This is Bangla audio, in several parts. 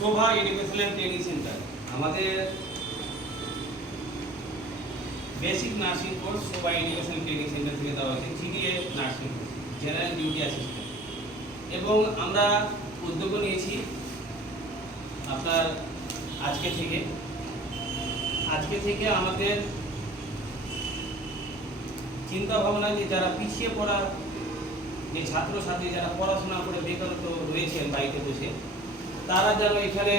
শোভা এডুকেশনাল ট্রেনিং সেন্টার আমাদের বেসিক নার্সিং কোর্স শোভা এডুকেশনাল ট্রেনিং সেন্টার থেকে দেওয়া হয়েছে GDA nursing course general duty assistant এবং আমরা উদ্যোগ নিয়েছি আপনার আজকে থেকে আমাদের চিন্তা ভাবনা যে যারা পিছিয়ে পড়া যে ছাত্রছাত্রী যারা পড়াশোনা করে বেকারত্ব রয়েছেন বাড়িতে বসে তারা যেন এখানে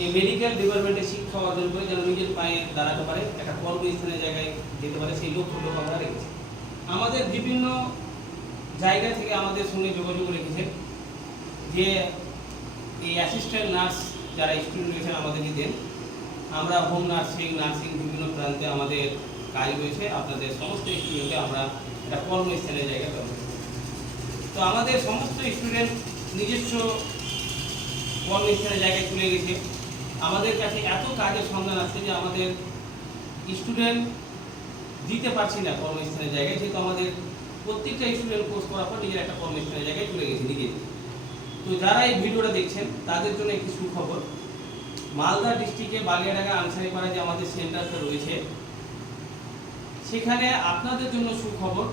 এই মেডিকেল ডিপার্টমেন্টে শিক্ষা অর্জন করে যেন নিজের পায়ে দাঁড়াতে পারে, একটা কর্মস্থানের জায়গায় যেতে পারে, সেই লক্ষ্য আমরা রেখেছি। আমাদের বিভিন্ন জায়গা থেকে আমাদের সঙ্গে যোগাযোগ রেখেছেন যে এই অ্যাসিস্ট্যান্ট নার্স যারা স্টুডেন্ট রয়েছেন আমাদেরকে দেন। আমরা হোম নার্সিং বিভিন্ন প্রান্তে আমাদের কাজ রয়েছে, আপনাদের সমস্ত স্টুডেন্টকে আমরা একটা কর্মস্থানের জায়গায় ব্যবহার করি। তো আমাদের সমস্ত স্টুডেন্ট নিজস্ব কর্মস্থানের জায়গায় চলে গেছে। আমাদের কাছে এত কাজের সন্ধান আছে যে আমাদের স্টুডেন্ট দিতে পারছি না কর্মস্থানের জায়গায়, যেহেতু আমাদের প্রত্যেকটা স্টুডেন্ট কোর্স করার পর নিজের একটা কর্মস্থানের জায়গায় চলে গেছে নিজে। তো যারা এই ভিডিওটা দেখছেন তাদের জন্য একটি সুখবর, মালদা ডিস্ট্রিক্টে বালিয়াডাঙ্গা আনসারিপাড়া যে আমাদের সেন্টারটা রয়েছে সেখানে আপনাদের জন্য সুখবর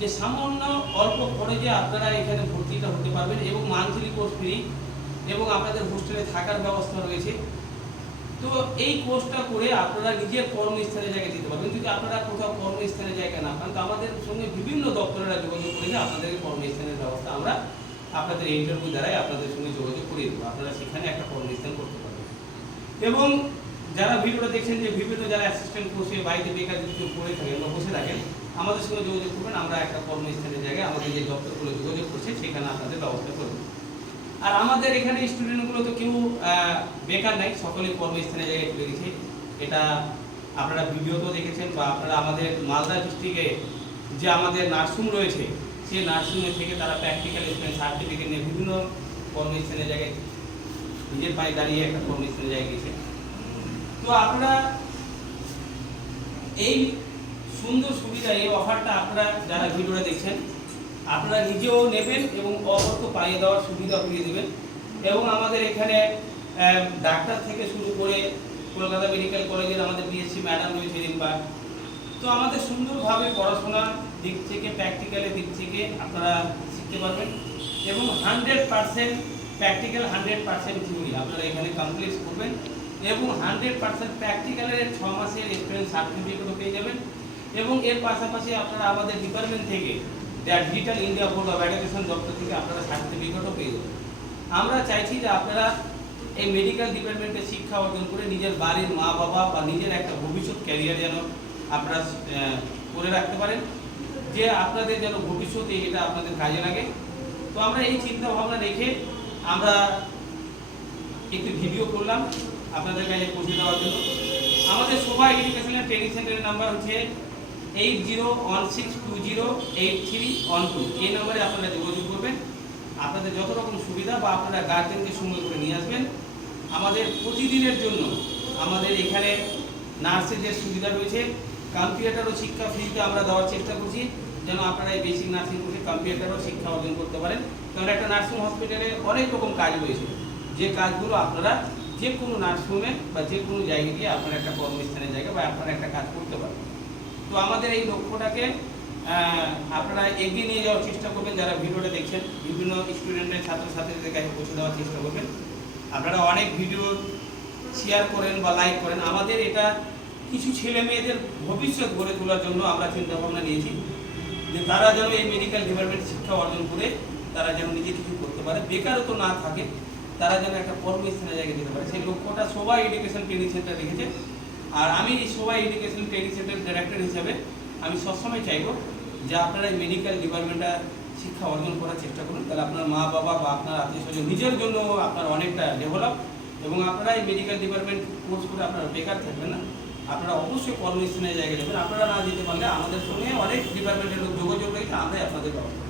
যে সামান্য অল্প খরচে আপনারা এখানে ভর্তিটা হতে পারবেন এবং মান্থলি কোর্স ফ্রি এবং আপনাদের হোস্টেলে থাকার ব্যবস্থা রয়েছে। তো এই কোর্সটা করে আপনারা নিজের কর্মস্থানের জায়গায় দিতে পারবেন। যদি আপনারা কোথাও কর্মস্থানের জায়গা না পান তো আমাদের সঙ্গে বিভিন্ন দপ্তরেরা যোগাযোগ করে আপনাদের কর্মস্থানের ব্যবস্থা আমরা আপনাদের ইন্টারভিউ দ্বারাই আপনাদের সঙ্গে যোগাযোগ করে দেবো, আপনারা সেখানে একটা কর্মস্থান করতে পারবেন। এবং যারা ভিডিওটা দেখছেন যে বিভিন্ন যারা অ্যাসিস্ট্যান্ট কোর্সে বাড়িতে বেকার যদি কেউ পড়ে থাকেন বা বসে থাকেন আমাদের সঙ্গে যোগাযোগ করবেন, আমরা একটা কর্মস্থানের জায়গায় আমাদের যে দপ্তরগুলো যোগাযোগ করছে সেখানে আপনাদের ব্যবস্থা করব। আর আমাদের এখানে স্টুডেন্টগুলো তো কেউ বেকার নাই, সকলেই কর্মস্থানের জায়গায় চলে গেছে। এটা আপনারা ভিডিওতেও দেখেছেন বা আপনারা আমাদের মালদা ডিস্ট্রিক্টে যে আমাদের নার্সিং রয়েছে সেই নার্সিংয়ে থেকে তারা প্র্যাকটিক্যাল এক্সপিরিয়েন্স সার্টিফিকেট নিয়ে বিভিন্ন কর্মস্থানের জায়গায় নিজের পায়ে দাঁড়িয়ে একটা কর্মস্থানের জায়গায় গেছে। তো আপনারা এই সুন্দর সুবিধা এই অফারটা আপনারা যারা ভিডিওটা দেখছেন আপনারা নিজেও নেবেন এবং অপরকে পাইয়ে দেওয়ার সুবিধা করে দেবেন। এবং আমাদের এখানে ডাক্তার থেকে শুরু করে কলকাতা মেডিকেল কলেজের আমাদের বিএসসি ম্যাডাম রয়েছে রিম্পা। তো আমাদের সুন্দরভাবে পড়াশোনার দিক থেকে প্র্যাকটিক্যালের দিক থেকে আপনারা শিখতে পারবেন এবং 100% প্র্যাকটিক্যাল 100% থিওরি আপনারা এখানে কমপ্লিট করবেন এবং 100% প্র্যাকটিক্যালের 6 মাসের এক্সপিরিয়েন্স সার্টিফিকেটও পেয়ে যাবেন। এবং এর পাশাপাশি আপনারা আমাদের ডিপার্টমেন্ট থেকে digital India board of education দপ্তর থেকে আপনারা সার্টিফিকেটও পেয়ে যাবেন। আমরা চাইছি যে আপনারা এই মেডিকেল ডিপার্টমেন্টে শিক্ষা অর্জন করে নিজের বাড়ির মা বাবা বা নিজের একটা ভবিষ্যৎ ক্যারিয়ার যেন আপনারা করে রাখতে পারেন, যে আপনাদের যেন ভবিষ্যতে এটা আপনাদের কাজে লাগে। তো আমরা এই চিন্তা ভাবনা রেখে আমরা একটি ভিডিও করলাম আপনাদের কাছে পৌঁছে দেওয়ার জন্য। আমাদের শোভা এডুকেশনাল ট্রেনিং সেন্টারের নাম্বার হচ্ছে 8016208312। এই নম্বরে আপনারা যোগাযোগ করবেন। আপনাদের যত রকম সুবিধা বা আপনারা গার্জেনকে সঙ্গে করে নিয়ে আসবেন। আমাদের প্রতিদিনের জন্য আমাদের এখানে নার্সের যে সুবিধা রয়েছে, কম্পিউটারও শিক্ষা ফ্রিতে আমরা দেওয়ার চেষ্টা করছি যেন আপনারা এই বেসিক নার্সিং কোর্সে কম্পিউটারও শিক্ষা অর্জন করতে পারেন। কারণ একটা নার্সিং হসপিটালে অনেক রকম কাজ রয়েছে, যে কাজগুলো আপনারা যে কোনো নার্সিংহোমে বা যে কোনো জায়গায় গিয়ে আপনারা একটা কর্মস্থানের জায়গায় বা আপনারা একটা কাজ করতে পারেন। তো আমাদের এই লক্ষ্যটাকে আপনারা এগিয়ে নিয়ে যাওয়ার চেষ্টা করবেন। যারা ভিডিওটা দেখছেন বিভিন্ন স্টুডেন্টের ছাত্রছাত্রীদের কাছে পৌঁছে দেওয়ার চেষ্টা করবেন। আপনারা অনেক ভিডিও শেয়ার করেন বা লাইক করেন। আমাদের এটা কিছু ছেলে মেয়েদের ভবিষ্যৎ গড়ে তোলার জন্য আমরা চিন্তা ভাবনা নিয়েছি যে তারা যেন এই মেডিকেল ডিপার্টমেন্ট শিক্ষা অর্জন করে তারা যেন নিজে কিছু করতে পারে, বেকারত্ব না থাকে, তারা যেন একটা কর্মস্থানের জায়গায় যেতে পারে। সেই লক্ষ্যটা শোভা এডুকেশন ট্রেনিং সেন্টার রেখেছে। আর আমি এই শোভা এডুকেশন ট্রেনিং সেন্টার ডাইরেক্টর হিসাবে আমি সবসময় চাইব যে আপনারা এই মেডিকেল ডিপার্টমেন্টটা শিক্ষা অর্জন করার চেষ্টা করুন। তাহলে আপনার মা বাবা বা আপনার আত্মীয় স্বজন নিজের জন্য আপনার অনেকটা ডেভেলপ এবং আপনারা এই মেডিকেল ডিপার্টমেন্ট কোর্স করে আপনারা বেকার থাকবেন না, আপনারা অবশ্যই কর্মস্থানের জায়গায় যাবেন। আপনারা না যেতে পারলে আমাদের সঙ্গে অনেক ডিপার্টমেন্টের লোক যোগাযোগ রয়েছে, আমরাই আপনাদের ব্যবস্থা